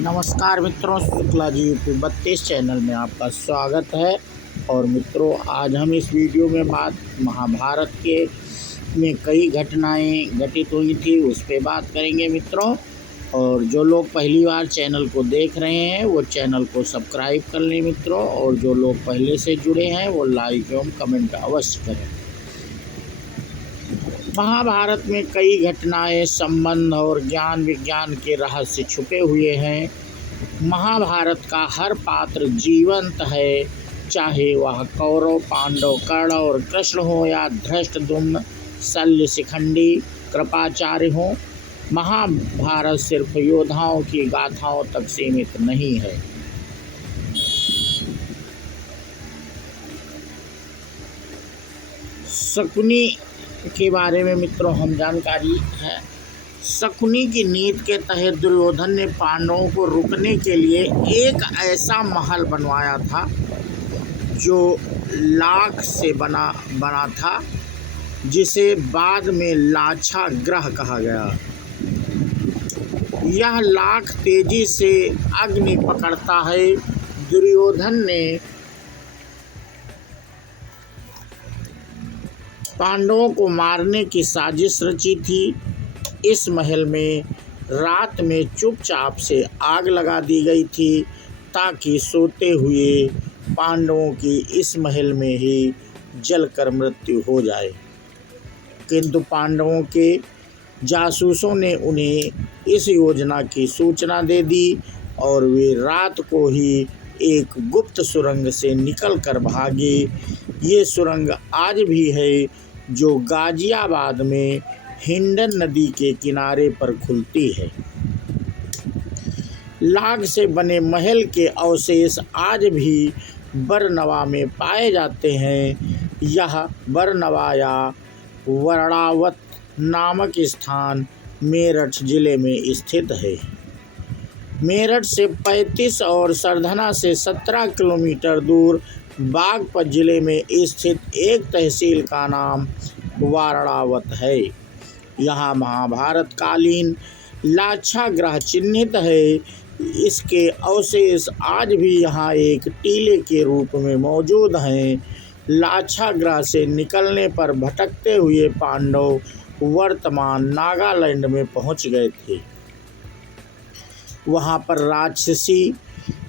नमस्कार मित्रों, Shukla ji YouTube 32 channel में आपका स्वागत है। और मित्रों, आज हम इस वीडियो में बात महाभारत के में कई घटनाएं घटित हुई थी उस पर बात करेंगे मित्रों। और जो लोग पहली बार चैनल को देख रहे हैं वो चैनल को सब्सक्राइब कर लें मित्रों, और जो लोग पहले से जुड़े हैं वो लाइक एवं कमेंट अवश्य करें। महाभारत में कई घटनाएं, संबंध और ज्ञान विज्ञान के रहस्य छुपे हुए हैं। महाभारत का हर पात्र जीवंत है, चाहे वह कौरव, पांडव, कर्ण और कृष्ण हो या धृष्टद्युम्न, शल्य, शिखंडी, कृपाचार्य हो। महाभारत सिर्फ योद्धाओं की गाथाओं तक सीमित नहीं है। शकुनी के बारे में मित्रों हम जानकारी है। शकुनी की नीति के तहत दुर्योधन ने पांडवों को रुकने के लिए एक ऐसा महल बनवाया था जो लाख से बना था, जिसे बाद में लाछा ग्रह कहा गया। यह लाख तेजी से अग्नि पकड़ता है। दुर्योधन ने पांडवों को मारने की साजिश रची थी। इस महल में रात में चुपचाप से आग लगा दी गई थी ताकि सोते हुए पांडवों की इस महल में ही जलकर मृत्यु हो जाए। किंतु पांडवों के जासूसों ने उन्हें इस योजना की सूचना दे दी और वे रात को ही एक गुप्त सुरंग से निकलकर भागे। ये सुरंग आज भी है जो गाजियाबाद में हिंडन नदी के किनारे पर खुलती है। लाख से बने महल के अवशेष आज भी बरनवा में पाए जाते हैं। यह बरनवा या वर्णावत नामक स्थान मेरठ जिले में स्थित है। मेरठ से 35 और सरधना से 17 किलोमीटर दूर बागपत जिले में स्थित एक तहसील का नाम वारणावत है। यहाँ महाभारत कालीन लाछा ग्रह चिन्हित है। इसके अवशेष आज भी यहाँ एक टीले के रूप में मौजूद हैं। लाछा ग्रह से निकलने पर भटकते हुए पांडव वर्तमान नागालैंड में पहुँच गए थे। वहाँ पर राक्षसी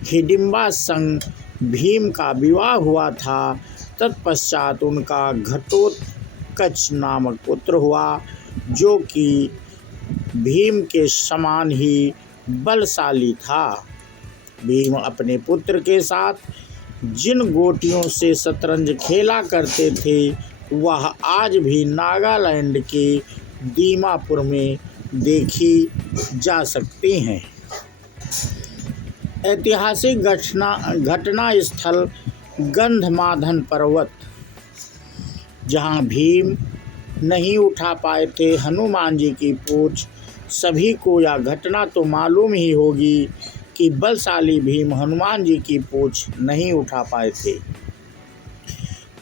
हिडिंबा संग भीम का विवाह हुआ था। तत्पश्चात उनका घटोत्कच नामक पुत्र हुआ, जो कि भीम के समान ही बलशाली था। भीम अपने पुत्र के साथ जिन गोटियों से शतरंज खेला करते थे वह आज भी नागालैंड के दीमापुर में देखी जा सकती हैं। ऐतिहासिक घटना स्थल गंधमादन पर्वत, जहां भीम नहीं उठा पाए थे हनुमान जी की पूछ। सभी को यह घटना तो मालूम ही होगी कि बलशाली भीम हनुमान जी की पूछ नहीं उठा पाए थे।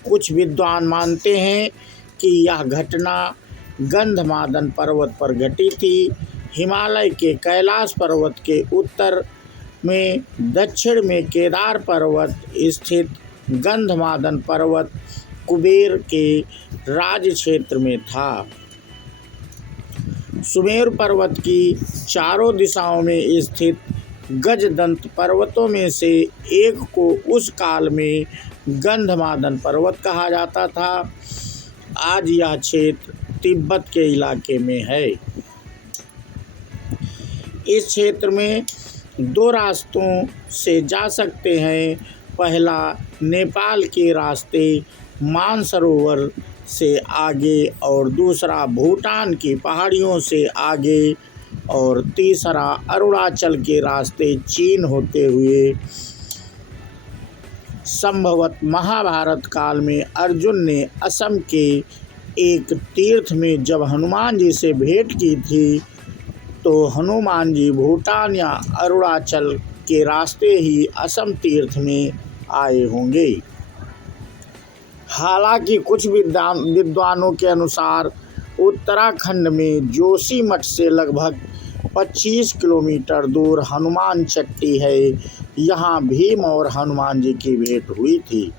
कुछ विद्वान मानते हैं कि यह घटना गंधमादन पर्वत पर घटी थी। हिमालय के कैलाश पर्वत के उत्तर में दक्षिण में केदार पर्वत स्थित गंधमादन पर्वत कुबेर के राज क्षेत्र में था। सुमेरु पर्वत की चारों दिशाओं में स्थित गजदंत पर्वतों में से एक को उस काल में गंधमादन पर्वत कहा जाता था। आज यह क्षेत्र तिब्बत के इलाके में है। इस क्षेत्र में 2 रास्तों से जा सकते हैं। पहला नेपाल के रास्ते मानसरोवर से आगे, और दूसरा भूटान की पहाड़ियों से आगे, और तीसरा अरुणाचल के रास्ते चीन होते हुए। संभवत महाभारत काल में अर्जुन ने असम के एक तीर्थ में जब हनुमान जी से भेंट की थी तो हनुमान जी भूटान या अरुणाचल के रास्ते ही असम तीर्थ में आए होंगे। हालांकि कुछ विद्वानों के अनुसार उत्तराखंड में जोशीमठ से लगभग 25 किलोमीटर दूर हनुमान चट्टी है। यहाँ भीम और हनुमान जी की भेंट हुई थी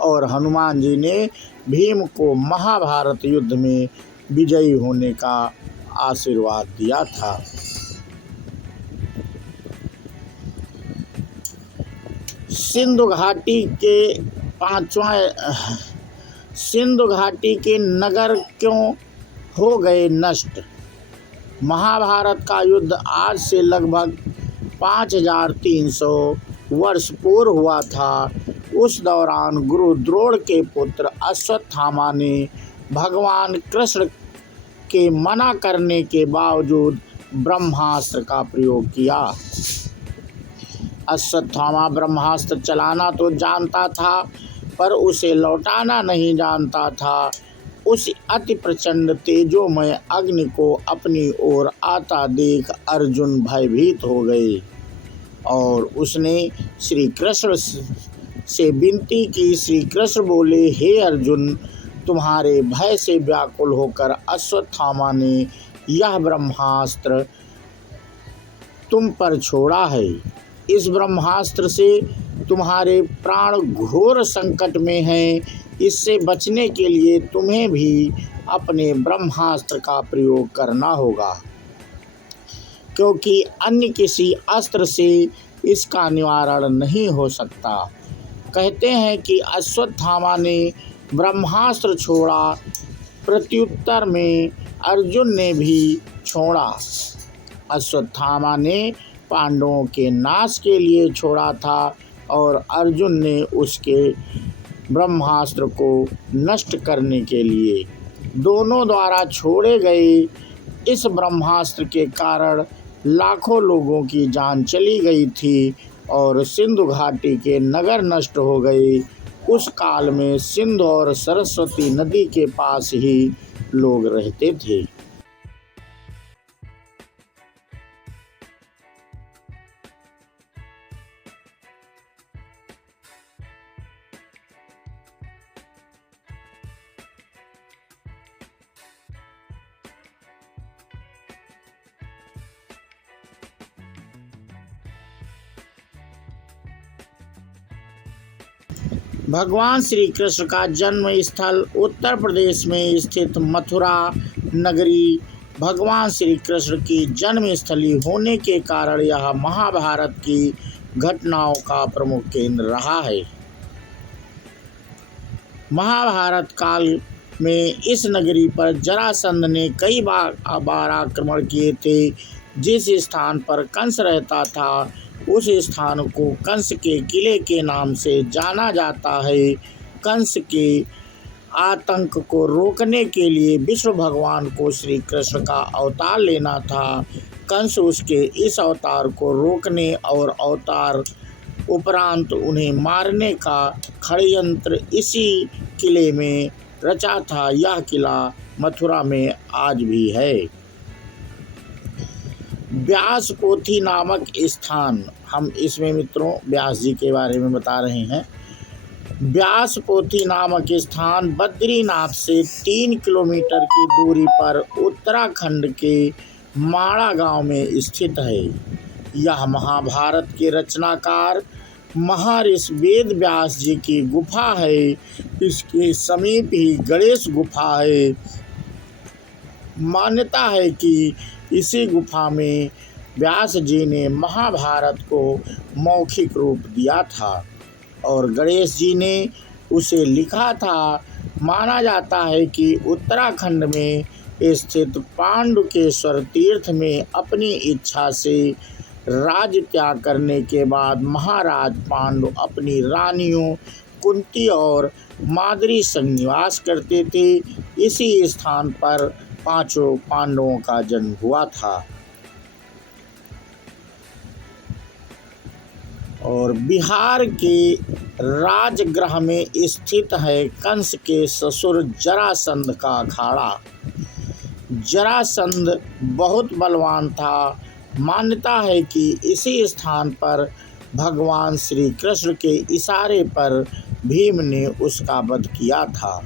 और हनुमान जी ने भीम को महाभारत युद्ध में विजयी होने का आशीर्वाद दिया था। सिंधु घाटी के नगर क्यों हो गए नष्ट? महाभारत का युद्ध आज से लगभग 5300 वर्ष पूर्व हुआ था। उस दौरान गुरु द्रोण के पुत्र अश्वत्थामा ने भगवान कृष्ण के मना करने के बावजूद ब्रह्मास्त्र का प्रयोग किया। अश्वत्थामा ब्रह्मास्त्र चलाना तो जानता था पर उसे लौटाना नहीं जानता था। उस अति प्रचंड तेजोमय अग्नि को अपनी ओर आता देख अर्जुन भयभीत हो गए और उसने श्री कृष्ण से विनती की। श्री कृष्ण बोले, हे अर्जुन, तुम्हारे भय से व्याकुल होकर अश्वत्थामा ने यह ब्रह्मास्त्र तुम पर छोड़ा है। इस ब्रह्मास्त्र से तुम्हारे प्राण घोर संकट में हैं। इससे बचने के लिए तुम्हें भी अपने ब्रह्मास्त्र का प्रयोग करना होगा, क्योंकि अन्य किसी अस्त्र से इसका निवारण नहीं हो सकता। कहते हैं कि अश्वत्थामा ने ब्रह्मास्त्र छोड़ा, प्रत्युत्तर में अर्जुन ने भी छोड़ा। अश्वत्थामा ने पांडवों के नाश के लिए छोड़ा था और अर्जुन ने उसके ब्रह्मास्त्र को नष्ट करने के लिए। दोनों द्वारा छोड़े गए इस ब्रह्मास्त्र के कारण लाखों लोगों की जान चली गई थी और सिंधु घाटी के नगर नष्ट हो गए। उस काल में सिंधु और सरस्वती नदी के पास ही लोग रहते थे। भगवान श्री कृष्ण का जन्म स्थल उत्तर प्रदेश में स्थित मथुरा नगरी भगवान श्री कृष्ण की जन्म स्थली होने के कारण यह महाभारत की घटनाओं का प्रमुख केंद्र रहा है। महाभारत काल में इस नगरी पर जरासंध ने कई बार आक्रमण किए थे। जिस स्थान पर कंस रहता था उस स्थान को कंस के किले के नाम से जाना जाता है। कंस के आतंक को रोकने के लिए विष्णु भगवान को श्री कृष्ण का अवतार लेना था। कंस उसके इस अवतार को रोकने और अवतार उपरांत उन्हें मारने का षड्यंत्र इसी किले में रचा था। यह किला मथुरा में आज भी है। व्यासपोथी नामक स्थान, हम इसमें मित्रों व्यास जी के बारे में बता रहे हैं। व्यासपोथी नामक स्थान बद्रीनाथ से 3 किलोमीटर की दूरी पर उत्तराखंड के माड़ा गांव में स्थित है। यह महाभारत के रचनाकार महर्षि वेद व्यास जी की गुफा है। इसके समीप ही गणेश गुफा है। मान्यता है कि इसी गुफा में व्यास जी ने महाभारत को मौखिक रूप दिया था और गणेश जी ने उसे लिखा था। माना जाता है कि उत्तराखंड में स्थित पांडुकेश्वर तीर्थ में अपनी इच्छा से राज्य त्याग करने के बाद महाराज पांडु अपनी रानियों कुंती और माद्री संग निवास करते थे। इसी स्थान पर 5 पांडवों का जन्म हुआ था। और बिहार के राजगृह में स्थित है कंस के ससुर जरासंध का अखाड़ा। जरासंध बहुत बलवान था। मान्यता है कि इसी स्थान पर भगवान श्री कृष्ण के इशारे पर भीम ने उसका वध किया था।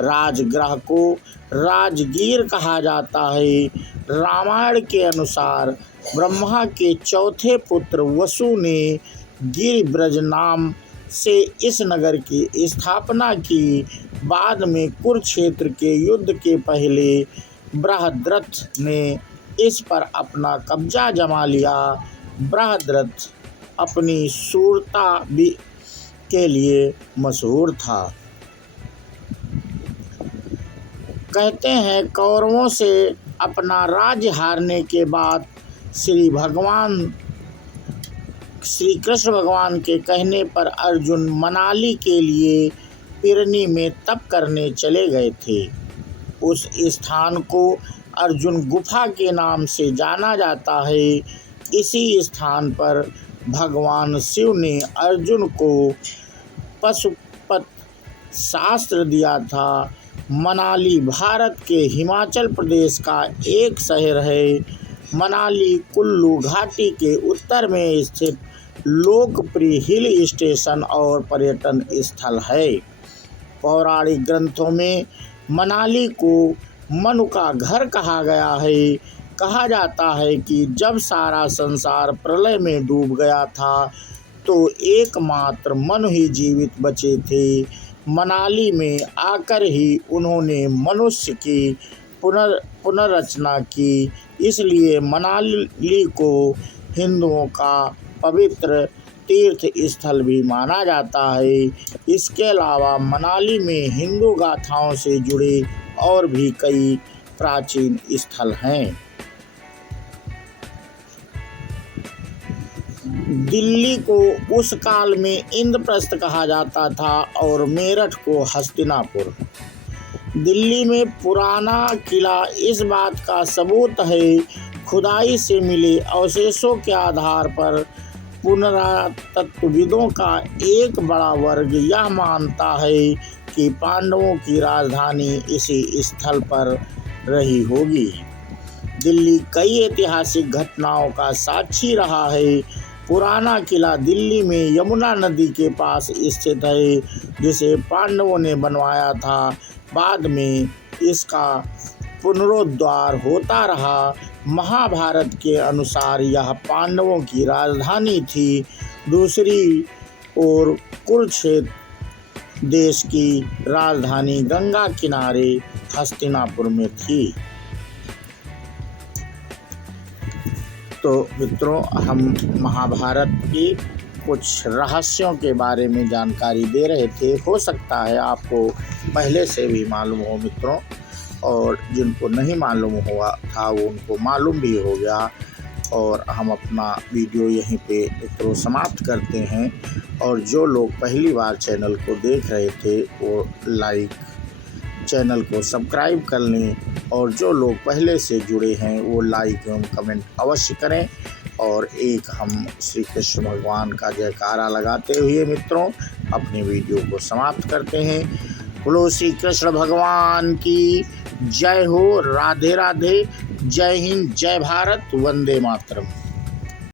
राजगृह को राजगीर कहा जाता है। रामायण के अनुसार ब्रह्मा के चौथे पुत्र वसु ने गिरिब्रज नाम से इस नगर की स्थापना की। बाद में कुरुक्षेत्र के युद्ध के पहले बृहद्रथ ने इस पर अपना कब्जा जमा लिया। बृहद्रथ अपनी शूरता के लिए मशहूर था। कहते हैं कौरवों से अपना राज्य हारने के बाद श्री कृष्ण भगवान के कहने पर अर्जुन मनाली के लिए पिरनी में तप करने चले गए थे। उस स्थान को अर्जुन गुफा के नाम से जाना जाता है। इसी स्थान पर भगवान शिव ने अर्जुन को पाशुपत शास्त्र दिया था। मनाली भारत के हिमाचल प्रदेश का एक शहर है। मनाली कुल्लू घाटी के उत्तर में स्थित लोकप्रिय हिल स्टेशन और पर्यटन स्थल है। पौराणिक ग्रंथों में मनाली को मनु का घर कहा गया है। कहा जाता है कि जब सारा संसार प्रलय में डूब गया था तो एकमात्र मनु ही जीवित बचे थे। मनाली में आकर ही उन्होंने मनुष्य की पुनर्रचना की। इसलिए मनाली को हिंदुओं का पवित्र तीर्थ स्थल भी माना जाता है। इसके अलावा मनाली में हिंदू गाथाओं से जुड़े और भी कई प्राचीन स्थल हैं। दिल्ली को उस काल में इंद्रप्रस्थ कहा जाता था और मेरठ को हस्तिनापुर। दिल्ली में पुराना किला इस बात का सबूत है। खुदाई से मिले अवशेषों के आधार पर पुरातत्वविदों का एक बड़ा वर्ग यह मानता है कि पांडवों की राजधानी इसी स्थल पर रही होगी। दिल्ली कई ऐतिहासिक घटनाओं का साक्षी रहा है। पुराना किला दिल्ली में यमुना नदी के पास स्थित है, जिसे पांडवों ने बनवाया था। बाद में इसका पुनरुद्धार होता रहा। महाभारत के अनुसार यह पांडवों की राजधानी थी। दूसरी ओर कुरुक्षेत्र देश की राजधानी गंगा किनारे हस्तिनापुर में थी। तो मित्रों, हम महाभारत की कुछ रहस्यों के बारे में जानकारी दे रहे थे। हो सकता है आपको पहले से भी मालूम हो मित्रों, और जिनको नहीं मालूम हुआ था वो उनको मालूम भी हो गया। और हम अपना वीडियो यहीं पे मित्रों समाप्त करते हैं। और जो लोग पहली बार चैनल को देख रहे थे वो चैनल को सब्सक्राइब कर लें, और जो लोग पहले से जुड़े हैं वो लाइक एवं कमेंट अवश्य करें। और एक हम श्री कृष्ण भगवान का जयकारा लगाते हुए मित्रों अपने वीडियो को समाप्त करते हैं। बोलो श्री कृष्ण भगवान की जय हो। राधे राधे। जय हिंद, जय भारत, वंदे मातरम।